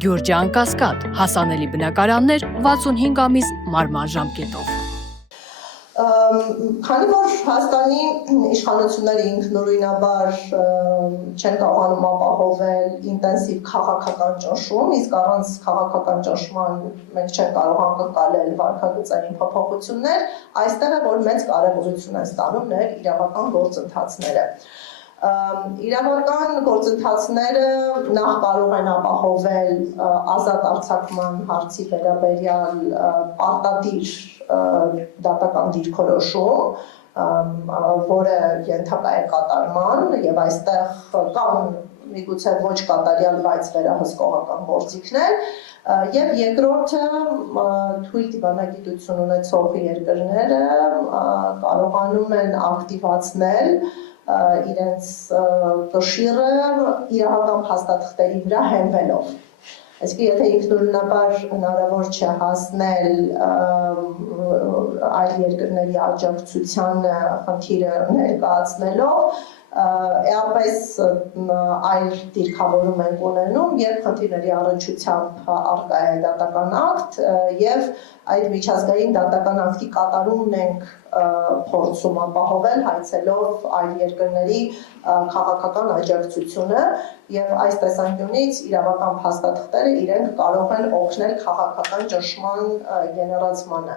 Գյուրջան Կասկադ, հասանելի բնակարաններ 65 ամիս մարման ժամկետով։ Քանի որ Հայաստանի իշխանությունները ինքնուրույնաբար չեն կարողանում ապահովել ինտենսիվ քաղաքական ճնշում, իսկ առանց քաղաքական ճնշման մենք չենք կարող անկրկալել վարքագծային փոփոխություններ, այստեղ է, որ մեծ կարևորություն են ստանում ներ իրավական գործընթացները։ Իրավական գործընթացները նախ կարող են ապահովել ազատ արձակման հարցի վերաբերյալ պարտադիր դատական դիրքորոշում, որը ենթակա է կատարման եւ այստեղ կան միգուցե ոչ կատարյալ, բայց վերահսկողական գործիքներ, եւ երկրորդը թույլ դիվանագիտություն ունեցող երկրները կարողանում են ակտիվացնել իրենց կշիռը իրավական փաստաթղթերի վրա հենվելով։ Այսինքն, եթե ինքնուրույնաբար հնարավոր չէ հասնել այլ երկրների աջակցությանը խնդիրը ներկայացնելով, էապես այլ դիրքավորում ենք ունենում, երբ խնդիրների առնչությամբ առկա է դատական ակտ եւ այդ միջազգային դատական ակտի կատարումն ենք փորձում ապահովել հայցելով այլ երկրների քաղաքական աջակցությունը եւ այս տեսանկյունից իրավական փաստաթղթերը իրենք կարող են օգնել քաղաքական ճնշման գեներացմանը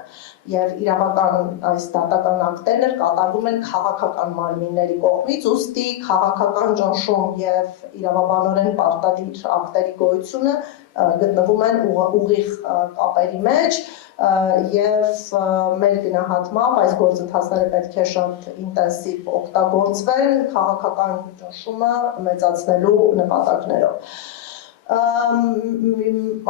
եւ իրավական այս դատական ակտերն կատարվում են քաղաքական մարմինների կողմից, ուստի քաղաքական ճնշում եւ իրավաբանորեն պարտադիր ակտերի գոյությունը գտնվում են ուղիղ կապերի մեջ եւ մեր գնահատմամբ այս գործընթացները պետք է շատ ինտենսիվ օգտագործվեն քաղաքական ճնշումը մեծացնելու նպատակներով։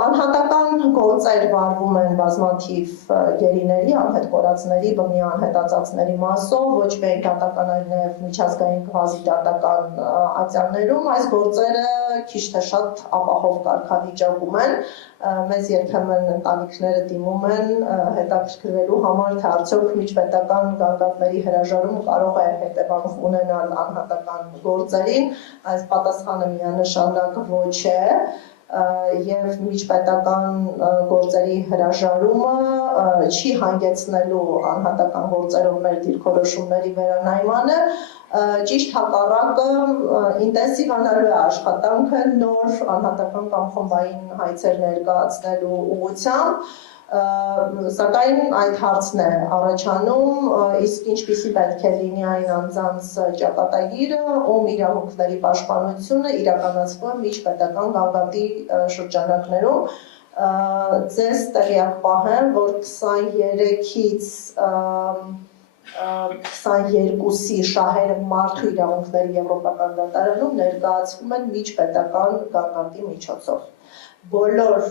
Անհատական գործեր վարվում են բազմաթիվ գերիների, անհետ կորածների, բռնի անհետացածների մասով, ոչ միայն դատական, այլ նաև միջազգային կվազի դատական ատյաններում այս գործերը քիչ թե շատ ապահով կարգավիճակում են, մեզ երբեմն ընտանիքները դիմում են հետաքրքրվելու համար, թե արդյոք միջպետական գանգատների հրաժարումը կարող է հետևանք ունենալ անհատական գործերին, այս պատասխանը միանշանակ ոչ է եւ միջպետական գործերի հրաժարումը չի հանգեցնելու անհատական գործերով մեր դիրքորոշումների վերանայմանը, ճիշտ հակառակը ինտենսիվանալու է աշխատանքը նոր անհատական կամ խմբային հայցեր ներկայացնելու ուղղությամբ, սակայն այդ հարցն է առաջանում, իսկ ինչպիսի պետք է լինի այն անձանց ճակատագիրը, ում իրավունքների պաշտպանությունը իրականացվում է միջպետական գանգատի շրջանակներում, ձեզ տեղյակ պահեմ, որ 23-ից 22-ի շահերը մարդու իրավունքների եվրոպական դատարանում ներկայացվում են միջպետական գանգատի միջոցով։ Բոլոր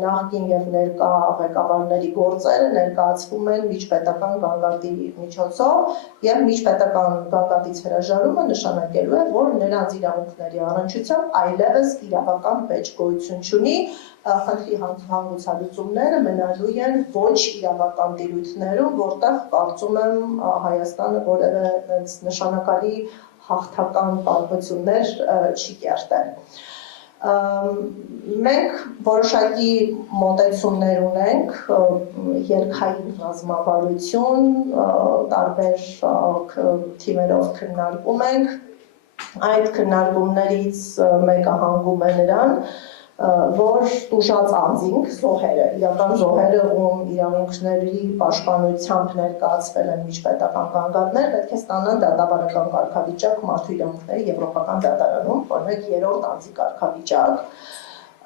նախկին եւ ներկա ղեկավարների գործերը ներկայացվում են միջպետական գանգատի միջոցով եւ միջպետական գանգատից հրաժարումը նշանակելու է, որ նրանց իրավունքների առնչությամբ այլևս իրավական պետք գոյություն չունի, խնդրի հանգուցալուծումները մնալու են ոչ իրավական տիրույթներում, որտեղ կարծում եմ Հայաստանը որևէ նշանակալի հաղթական պարտություններ չի կերտել։ Մենք որոշակի մոտեցումներ ունենք, երկհային ռազմավարություն, տարբեր թիմերով քննարկում ենք, այդ քննարկումներից մեկը հանգում է նրան, որ տուժած անձինք, զոհերը, իրական զոհերը, ում իրավունքների պաշտպանությամբ ներկայացվել են միջպետական գանգատներ, պետք է ստանան դատավարական կարգավիճակ մարդու իրավունքների եվրոպական դատարանում, օրինակ 3-րդ անձի կարգավիճակ,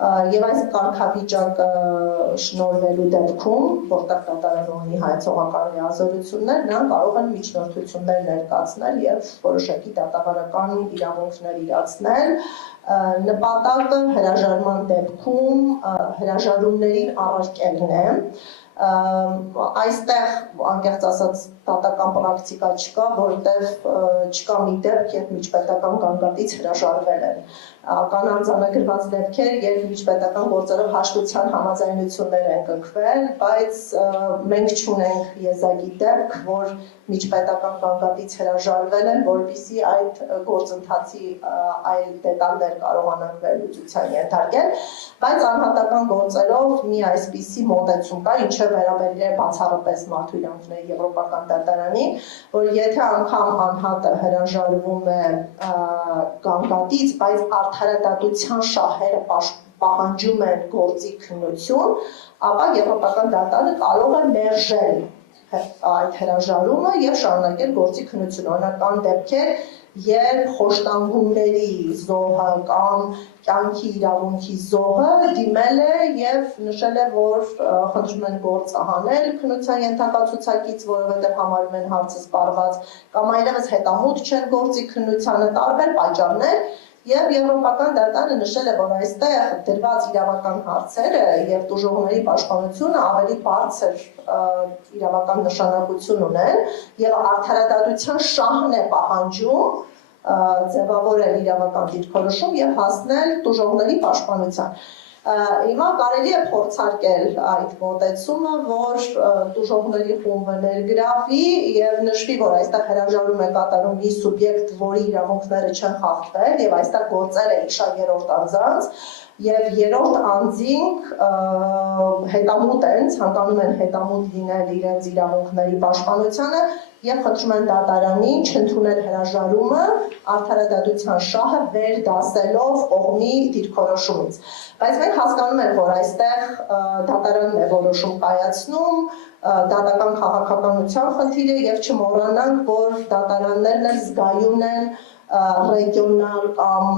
եւ այս կարգավիճակը շնորհվելու դեպքում, որտեղ դատարանը ունի հայեցողական լիազորություններ, նրանք կարող են միջնորդություններ ներկայացնել եւ որոշակի դատավարական իրավունքներ իրացնել, նպատակը հրաժարման դեպքում հրաժարումներին առարկելն է, այստեղ անկեղծ ասած դատական պրակտիկա չկա, որտեղ չկա մի դեպք, երբ միջպետական գանգատից հրաժարվել են։ Կան արձանագրված դեպքեր, երբ միջպետական գործերով հաշտության համաձայնություններ են կնքվել, բայց մենք չունենք եզակի դեպք, որ միջպետական գանգատից հրաժարվել են, որպեսզի այդ գործընթացի այլ դետալներ կարողանանք վերլուծության ենթարկել, բայց անհատական գործերով մի այսպիսի մոտեցում կա, ինչը վերաբերել է բացառապես մարդու իրավունքների եվրոպական դատարանին, որ եթե անգամ անհատը հրաժարվում է գանգատից, բայց արդարադատության շահերը պահանջում են գործի քննություն, ապա եվրոպական դատարանը կարող է մերժել այդ հրաժարումը եւ շարունակել գործի քննությունը։ Օրինակ կան դեպքեր, երբ խոշտանգումների զոհը կամ կյանքի իրավունքի զոհը դիմել է եւ նշել է, որ խնդրում են գործը հանել քննության ենթակացուցակից, որովհետեւ համարում են հարցը սպառված, կամ այլևս հետամուտ չեն գործի քննությանը, տարբեր պատճառներ, եւ եվրոպական դատարանը նշել է, որ այստեղ դրված իրավական հարցերը եւ տուժողների պաշտպանությունը ավելի բարձր իրավական նշանակություն ունեն եւ արդարադատության շահն է պահանջում ձևավորել իրավական դիրքորոշում եւ հասնել տուժողների պաշտպանության։ Հիմա կարելի է փորձարկել այդ մոտեցումը, որ տուժողների խումբը ներգրավի եւ նշվի, որ այստեղ հրաժարում է կատարում մի սուբյեկտ, որի իրավունքները չեն խախտվել եւ այստեղ գործել է իշա երրորդ անձանց եւ երրորդ անձինք հետամուտ են, ցանկանում են հետամուտ լինել իրենց իրավունքների պաշտպանությանը եւ խնդրում են դատարանին չընդունել հրաժարումը արդարադատության շահը վերդասելով կողմի դիրքորոշումից։ Բայց մենք հասկանում ենք, որ այստեղ դատարանն է որոշում կայացնում, դատական քաղաքականության խնդիր է եւ չմոռանանք, որ դատարաններն էլ զգայուն են ռեգիոնալ կամ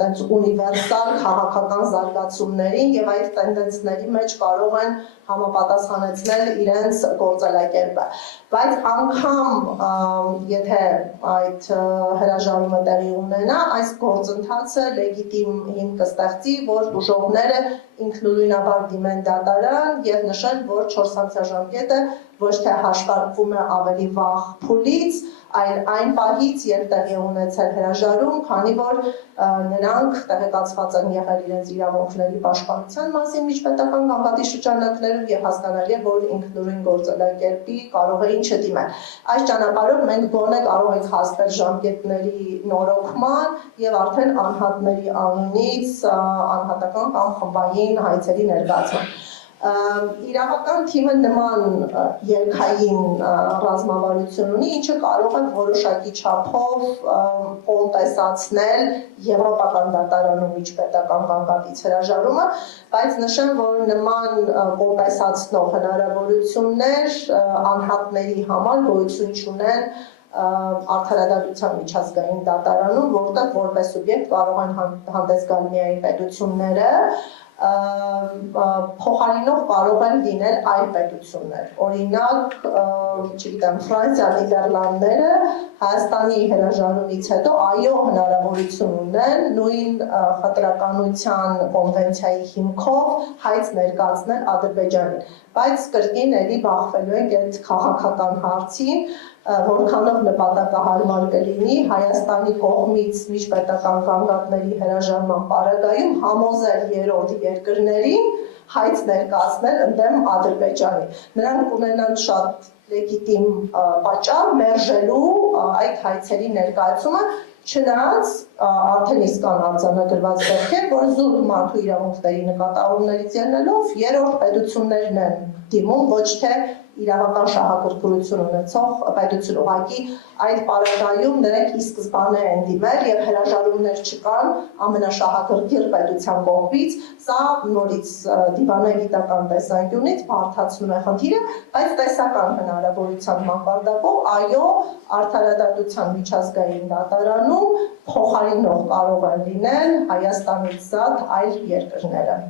տենց ունիվերսալ քաղաքական զարգացումներին եւ այդ տենդենսների մեջ կարող են համապատասխանեցնել իրենց գործելակերպը։ Բայց անգամ եթե այդ հրաժարումը տեղի ունենա, այս գործընթացը լեգիտիմ հիմք կստեղծի, որ տուժողները ինքնուրույնաբար դիմեն դատարան եւ նշեն, որ 4-ամսյա ժամկետը ոչ թե հաշվարկվում է ավելի վաղ փուլից, այլ այն պահից, երբ տեղի ունեցել հրաժարում, քանի որ նրանք տեղեկացված են եղել իրենց իրավունքների պաշտպանության մասին միջպետական գանգատի շրջանակներում եւ հասկանալի է, որ ինքնուրույն գործելակերպի կարող էին չդիմել։ Այս ճանապարհով մենք գոնե կարող ենք հասնել ժամկետների նորոգման եւ արդեն անհատների անունից անհատական կամ խմբային հայցերի ներկայացման։ Իրավական թիմը նման երկհային ռազմավարություն ունի, ինչը կարող է որոշակի չափով կոմպենսացնել եվրոպական դատարանում միջպետական գանգատից հրաժարումը, բայց նշեմ, որ նման կոմպենսացնող հնարավորություններ անհատների համար գոյություն չունեն արդարադատության միջազգային դատարանում, որտեղ որպես սուբյեկտ կարող են հանդես գալ միայն պետությունները, փոխարինող կարող են լինել այլ պետություններ։ Օրինակ, չգիտեմ, Ֆրանսիա, Նիդերլանդները Հայաստանի հրաժարումից հետո այո հնարավորություն ունեն նույն խտրականության կոնվենցիայի հիմքով հայց ներկայացնել Ադրբեջանին, բայց կրկին էլի բախվելու ենք այդ քաղաքական հարցին, որքանով նպատակահարմար կլինի Հայաստանի կողմից միջպետական գանգատների հրաժարման պարագայում համոզել երրորդ երկրներին հայց ներկայացնել ընդդեմ Ադրբեջանի։ Նրանք կունենան շատ լեգիտիմ պատճառ մերժելու այդ հայցերի ներկայացումը, չնայած արդեն իսկ կան արձանագրված դեպքեր, որ զուտ մարդու իրավունքների նկատառումներից ելնելով երրորդ պետություններն են դիմում, ոչ թե իրավական շահագրգռություն ունեցող պետություն, ուղղակի այդ պարագայում նրանք ի սկզբանե են դիմել եւ հրաժարումներ չկան ամենաշահագրգիռ պետության կողմից, սա նորից դիվանագիտական տեսանկյունից բարդացնում է խնդիրը, բայց տեսական հնարավորության մակարդակով այո արդարադատության միջազգային դատարանում փոխարինող կարող են լինել Հայաստանից զատ այլ երկրները։